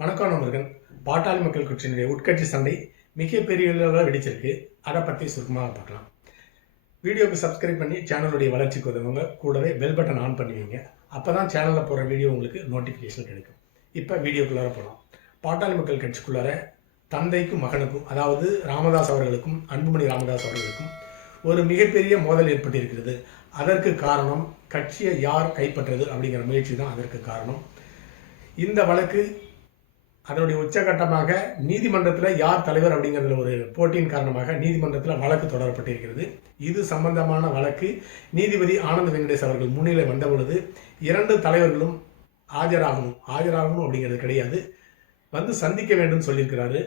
வணக்கம் நண்பர்கள் பாட்டாளி மக்கள் கட்சியினுடைய உட்கட்சி சண்டை மிகப்பெரிய அளவில் வெடிச்சிருக்கு. அதை பற்றி சுருக்கமாக பார்க்கலாம். வீடியோக்கு சப்ஸ்கிரைப் பண்ணி சேனலுடைய வளர்ச்சிக்கு உதவுங்க. கூடவே பெல் பட்டன் ஆன் பண்ணுவீங்க அப்போ தான் சேனலில் போகிற வீடியோ உங்களுக்கு நோட்டிஃபிகேஷன் கிடைக்கும். இப்போ வீடியோக்குள்ளார போகலாம் பாட்டாளி மக்கள் கட்சிக்குள்ளார தந்தைக்கும் மகனுக்கும் அதாவது ராமதாஸ் அவர்களுக்கும் அன்புமணி ராமதாஸ் அவர்களுக்கும் ஒரு மிகப்பெரிய மோதல் ஏற்பட்டிருக்கிறது. அதற்கு காரணம் கட்சியை யார் கைப்பற்றது அப்படிங்கிற முயற்சி தான் அதற்கு காரணம். இந்த வழக்கு அதனுடைய உச்சகட்டமாக நீதிமன்றத்தில் யார் தலைவர் அப்படிங்கிறதுல ஒரு போட்டியின் காரணமாக நீதிமன்றத்தில் வழக்கு தொடரப்பட்டிருக்கிறது. இது சம்பந்தமான வழக்கு. நீதிபதி ஆனந்த் வெங்கடேஷ் அவர்கள் முன்னிலை வந்த பொழுது இரண்டு தலைவர்களும் ஆஜராகணும். ஆஜராகணும் அப்படிங்கிறது கிடையாது. வந்து சந்திக்க வேண்டும் சொல்லியிருக்கிறாரு.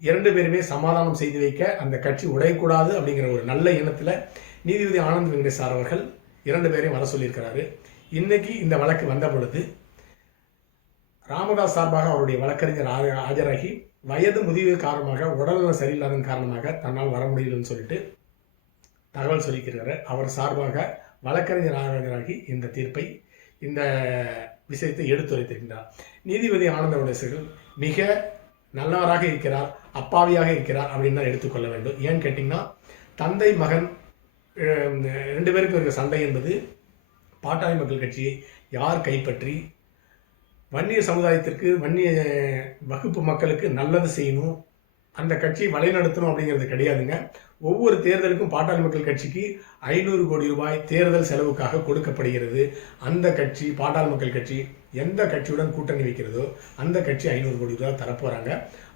இரண்டு பேருமே சமாதானம் செய்து வைக்க அந்த கட்சி உடையக்கூடாது அப்படிங்கிற ஒரு நல்ல எண்ணத்தில் நீதிபதி ஆனந்த் வெங்கடேஷ் சார் அவர்கள் இரண்டு பேரையும் வர சொல்லியிருக்கிறாரு. இன்னைக்கு இந்த வழக்கு வந்த பொழுது ராமதாஸ் சார்பாக அவருடைய வழக்கறிஞர் ஆஜராகி வயது முதிவு காரணமாக உடல்நலம் சரியில்லாதன் காரணமாக தன்னால் வர முடியலன்னு சொல்லிட்டு தகவல் சொல்லிக்கிறாரு. அவர் சார்பாக வழக்கறிஞர் ஆஜராகி இந்த தீர்ப்பை இந்த விஷயத்தை எடுத்துரைத்திருக்கிறார். நீதிபதி ஆனந்த உடேசர்கள் மிக நல்லவராக இருக்கிறார் அப்பாவியாக இருக்கிறார் அப்படின்னு தான் எடுத்துக்கொள்ள வேண்டும். ஏன்னு கேட்டிங்கன்னா தந்தை மகன் ரெண்டு பேருக்கும் இருக்கிற சண்டை என்பது பாட்டாளி மக்கள் கட்சியை யார் கைப்பற்றி வன்னியர் சமுதாயத்திற்கு வன்னிய வகுப்பு மக்களுக்கு நல்லது செய்யணும். அந்த கட்சியை வழிநடத்தணும் அப்படிங்கிறது கிடையாதுங்க. ஒவ்வொரு தேர்தலுக்கும் பாட்டாளி மக்கள் கட்சிக்கு ஐநூறு கோடி ரூபாய் தேர்தல் செலவுக்காக கொடுக்கப்படுகிறது. அந்த கட்சி பாட்டாளி மக்கள் கட்சி எந்த கட்சியுடன் கூட்டணி வைக்கிறதோ அந்த கட்சி ஐநூறு கோடி ரூபாய் தரப்போகிறாங்க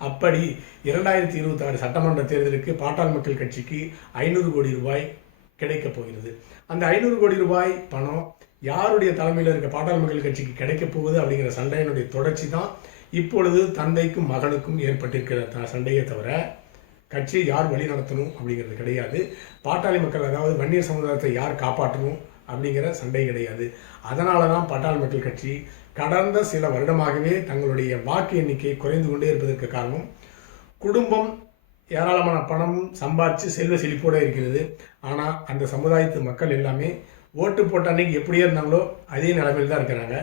அப்படி இரண்டாயிரத்தி இருபத்தாறு சட்டமன்ற தேர்தலுக்கு பாட்டாளி மக்கள் கட்சிக்கு ஐநூறு கோடி ரூபாய் கிடைக்கப் போகிறது. அந்த ஐநூறு கோடி ரூபாய் பணம் யாருடைய தலைமையில் இருக்க பாட்டாளி மக்கள் கட்சிக்கு கிடைக்கப் போகுது அப்படிங்கிற சண்டையினுடைய தொடர்ச்சி தான் இப்பொழுது தந்தைக்கும் மகனுக்கும் ஏற்பட்டிருக்கிற த- சண்டையை தவிர கட்சியை யார் வழி நடத்தணும் அப்படிங்கிறது கிடையாது. பாட்டாளி மக்கள் அதாவது வன்னியர் சமுதாயத்தை யார் காப்பாற்றணும் அப்படிங்கிற சண்டை கிடையாது. அதனால தான் பாட்டாளி மக்கள் கட்சி கடந்த சில வருடமாகவே தங்களுடைய வாக்கு எண்ணிக்கை குறைந்து கொண்டே இருப்பதற்கு காரணம் குடும்பம் ஏராளமான பணம் சம்பாதிச்சு செல்வ செழிப்போடு இருக்கிறது. ஆனால் அந்த சமுதாயத்து மக்கள் எல்லாமே ஓட்டு போட்ட அன்னைக்கு எப்படியே இருந்தாங்களோ அதே நிலைமையில் தான் இருக்கிறாங்க.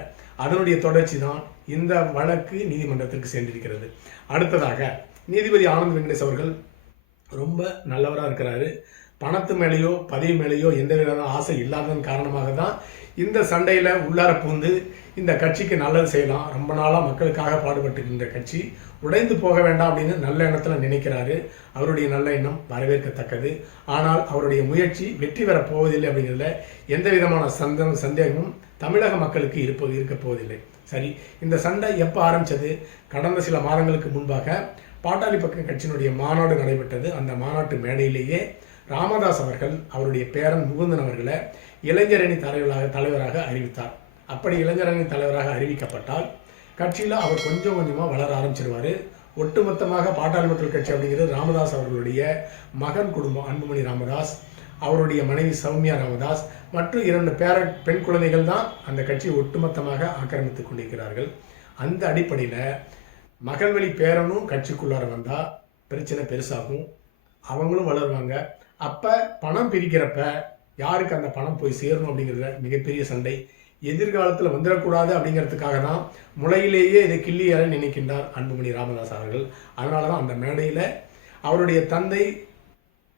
அதனுடைய தொடர்ச்சி தான் இந்த வழக்கு நீதிமன்றத்திற்கு சென்றிருக்கிறது. அடுத்ததாக நீதிபதி ஆனந்த் வெங்கடேஷ் அவர்கள் ரொம்ப நல்லவராக இருக்கிறாரு. பணத்து மேலேயோ பதவி மேலேயோ எந்த விதமான ஆசை இல்லாததன் காரணமாக தான் இந்த சண்டையில் உள்ளார பூந்து இந்த கட்சிக்கு நல்லது செய்யலாம். ரொம்ப நாளாக மக்களுக்காக பாடுபட்டு கட்சி உடைந்து போக வேண்டாம் அப்படின்னு நல்ல எண்ணத்தில் நினைக்கிறாரு. அவருடைய நல்ல எண்ணம் வரவேற்கத்தக்கது. ஆனால் அவருடைய முயற்சி வெற்றி பெறப் போவதில்லை அப்படிங்கிறதுல எந்த விதமான சந்தேகம் சந்தேகமும் தமிழக மக்களுக்கு இருப்போ இருக்க போவதில்லை. சரி இந்த சண்டை எப்போ ஆரம்பிச்சது? கடந்த சில மாதங்களுக்கு முன்பாக பாட்டாளி பக்கம் கட்சியினுடைய மாநாடு நடைபெற்றது. அந்த மாநாட்டு மேடையிலேயே ராமதாஸ் அவர்கள் அவருடைய பேரன் முகுந்தன் அவர்களை இளைஞரணி தலைவராக தலைவராக அறிவித்தார். அப்படி இளைஞரணி தலைவராக அறிவிக்கப்பட்டால் கட்சியில் அவர் கொஞ்சம் கொஞ்சமாக வளர ஆரம்பிச்சிருவார். ஒட்டுமொத்தமாக பாட்டாளி மக்கள் கட்சி அப்படிங்கிறது ராமதாஸ் அவர்களுடைய மகன் குடும்பம் அன்புமணி ராமதாஸ் அவருடைய மனைவி சௌமியா ராமதாஸ் மற்றும் இரண்டு பேர பெண் குழந்தைகள் தான் அந்த கட்சியை ஒட்டுமொத்தமாக ஆக்கிரமித்து கொண்டிருக்கிறார்கள். அந்த அடிப்படையில் மகள்வழி பேரனும் கட்சிக்குள்ளார வந்தால் பிரச்சனை பெருசாகும். அவங்களும் வளருவாங்க. அப்போ பணம் பிரிக்கிறப்ப யாருக்கு அந்த பணம் போய் சேரணும் அப்படிங்கிறத மிகப்பெரிய சண்டை. எதிர்காலத்தில் வந்துடக்கூடாது அப்படிங்கிறதுக்காக தான் முளையிலேயே இதை கிள்ளி நினைக்கின்றார் அன்புமணி ராமதாஸ் அவர்கள். அதனால தான் அந்த மேடையில் அவருடைய தந்தை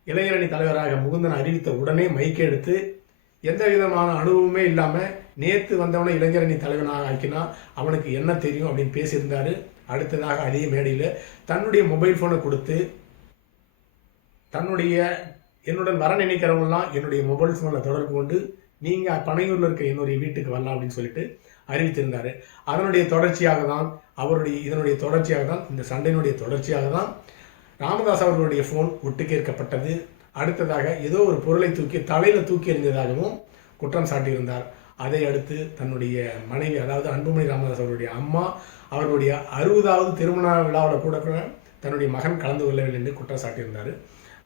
இளைஞரணி தலைவராக முகுந்தன் அறிவித்த உடனே மைக் எடுத்து எந்த விதமான அனுபவமே இல்லாமல் நேற்று வந்தவனை இளைஞரணி தலைவனாக ஆக்கினா அவனுக்கு என்ன தெரியும் அப்படின்னு பேசியிருந்தாரு. அடுத்ததாக அதே மேடையில் தன்னுடைய மொபைல் ஃபோனை கொடுத்து தன்னுடைய என்னுடன் வர நினைக்கிறவங்களாம் என்னுடைய மொபைல் ஃபோனில் தொடர்பு கொண்டு நீங்கள் பனையூரில் இருக்க என்னுடைய வீட்டுக்கு வரலாம் அப்படின்னு சொல்லிட்டு அறிவித்திருந்தார். அதனுடைய தொடர்ச்சியாக தான் அவருடைய இதனுடைய தொடர்ச்சியாக தான் இந்த சண்டையினுடைய தொடர்ச்சியாக தான் ராமதாஸ் அவர்களுடைய ஃபோன் ஒட்டு கேட்கப்பட்டது அடுத்ததாக ஏதோ ஒரு பொருளை தூக்கி தலையில் தூக்கி எறிந்ததாகவும் குற்றம் சாட்டியிருந்தார். அதை அடுத்து தன்னுடைய மனைவி அதாவது அன்புமணி ராமதாஸ் அவருடைய அம்மா அவர்களுடைய அறுபதாவது திருமண விழாவில் கூட கூட தன்னுடைய மகன் கலந்து கொள்ளவில்லை என்று குற்றம் சாட்டியிருந்தார்.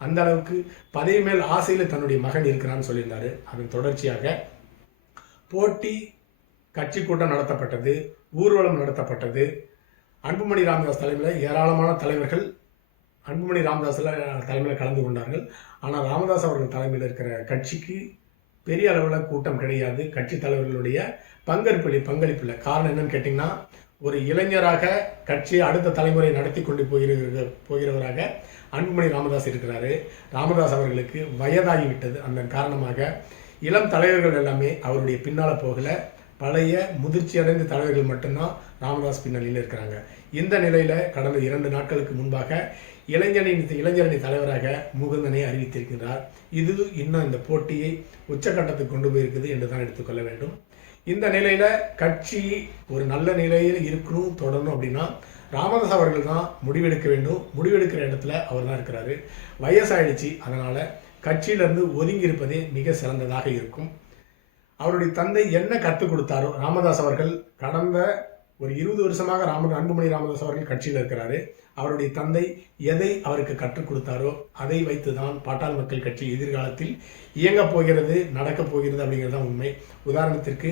அந்த அளவுக்கு பதவி மேல் ஆசையில் தன்னுடைய மகன் இருக்கிறான்னு சொல்லியிருந்தாரு. அதன் தொடர்ச்சியாக போட்டி கட்சி கூட்டம் நடத்தப்பட்டது ஊர்வலம் நடத்தப்பட்டது. அன்புமணி ராமதாஸ் தலைமையில் ஏராளமான தலைவர்கள் அன்புமணி ராமதாஸில் தலைமையில் கலந்து கொண்டார்கள். ஆனால் ராமதாஸ் அவர்கள் தலைமையில் இருக்கிற கட்சிக்கு பெரிய அளவில் கூட்டம் கிடையாது. கட்சி தலைவர்களுடைய பங்களிப்பு பங்களிப்பு இல்லை காரணம் என்னன்னு கேட்டிங்கன்னா ஒரு இளைஞராக கட்சியை அடுத்த தலைமுறை நடத்தி கொண்டு போகிற போகிறவராக அன்புமணி ராமதாஸ் இருக்கிறாரு. ராமதாஸ் அவர்களுக்கு வயதாகிவிட்டது அந்த காரணமாக இளம் தலைவர்கள் எல்லாமே அவருடைய பின்னால் போகல. பழைய முதிர்ச்சியடைந்த தலைவர்கள் மட்டும்தான் ராமதாஸ் பின்னணியில் இருக்கிறாங்க. இந்த நிலையில் கடந்த இரண்டு நாட்களுக்கு முன்பாக இளைஞரின் இளைஞரணி தலைவராக முகுந்தனை அறிவித்திருக்கிறார். இது இன்னும் இந்த போட்டியை உச்சக்கட்டத்துக்கு கொண்டு போயிருக்குது என்று தான் எடுத்துக்கொள்ள வேண்டும். இந்த நிலையில் கட்சி ஒரு நல்ல நிலையில் இருக்கணும் தொடரணும் அப்படின்னா ராமதாஸ் அவர்கள் தான் முடிவெடுக்க வேண்டும். முடிவெடுக்கிற இடத்துல அவர் தான் இருக்கிறாரு. வயசாயிடுச்சு. அதனால் கட்சியிலிருந்து ஒதுங்கி இருப்பதே மிக சிறந்ததாக இருக்கும். அவருடைய தந்தை என்ன கற்றுக் கொடுத்தாரோ ராமதாஸ் அவர்கள் கடந்த ஒரு இருபது வருஷமாக ராம அன்புமணி ராமதாஸ் அவர்கள் கட்சியில் இருக்கிறாரு. அவருடைய தந்தை எதை அவருக்கு கற்றுக் கொடுத்தாரோ அதை வைத்து தான் பாட்டாள் மக்கள் கட்சி எதிர்காலத்தில் இயங்கப் போகிறது நடக்கப் போகிறது அப்படிங்கிறது தான் உண்மை. உதாரணத்திற்கு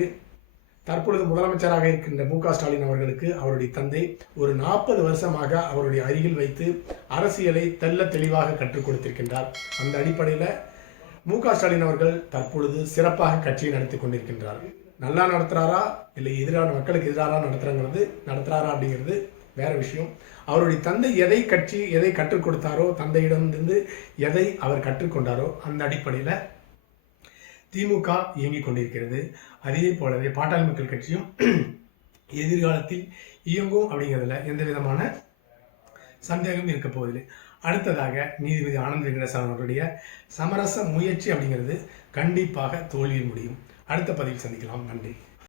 தற்பொழுது முதலமைச்சராக இருக்கின்ற மு ஸ்டாலின் அவர்களுக்கு அவருடைய தந்தை ஒரு நாற்பது வருஷமாக அவருடைய அருகில் வைத்து அரசியலை தெல்ல தெளிவாக கற்றுக் கொடுத்திருக்கின்றார். அந்த அடிப்படையில் மு ஸ்டாலின் அவர்கள் தற்பொழுது சிறப்பாக கட்சியை நடத்தி கொண்டிருக்கின்றார். நல்லா நடத்துறாரா? இல்லை எதிரான மக்களுக்கு எதிராக நடத்துகிறாங்கிறது நடத்துறாரா அப்படிங்கிறது வேற விஷயம். அவருடைய தந்தை எதை கட்சி எதை கற்றுக் கொடுத்தாரோ தந்தையிடமிருந்து எதை அவர் கற்றுக்கொண்டாரோ அந்த அடிப்படையில் திமுக இயங்கிக் கொண்டிருக்கிறது. அதே போலவே பாட்டாளி மக்கள் கட்சியும் எதிர்காலத்தில் இயங்கும் அப்படிங்கிறதுல எந்த விதமான சந்தேகம் இருக்க போவதில்லை. அடுத்ததாக நீதிபதி ஆனந்த் வெங்கடேசன் அவருடைய சமரச முயற்சி அப்படிங்கிறது கண்டிப்பாக தோல்வி முடியும். அடுத்த பதிவில் சந்திக்கலாம். நன்றி.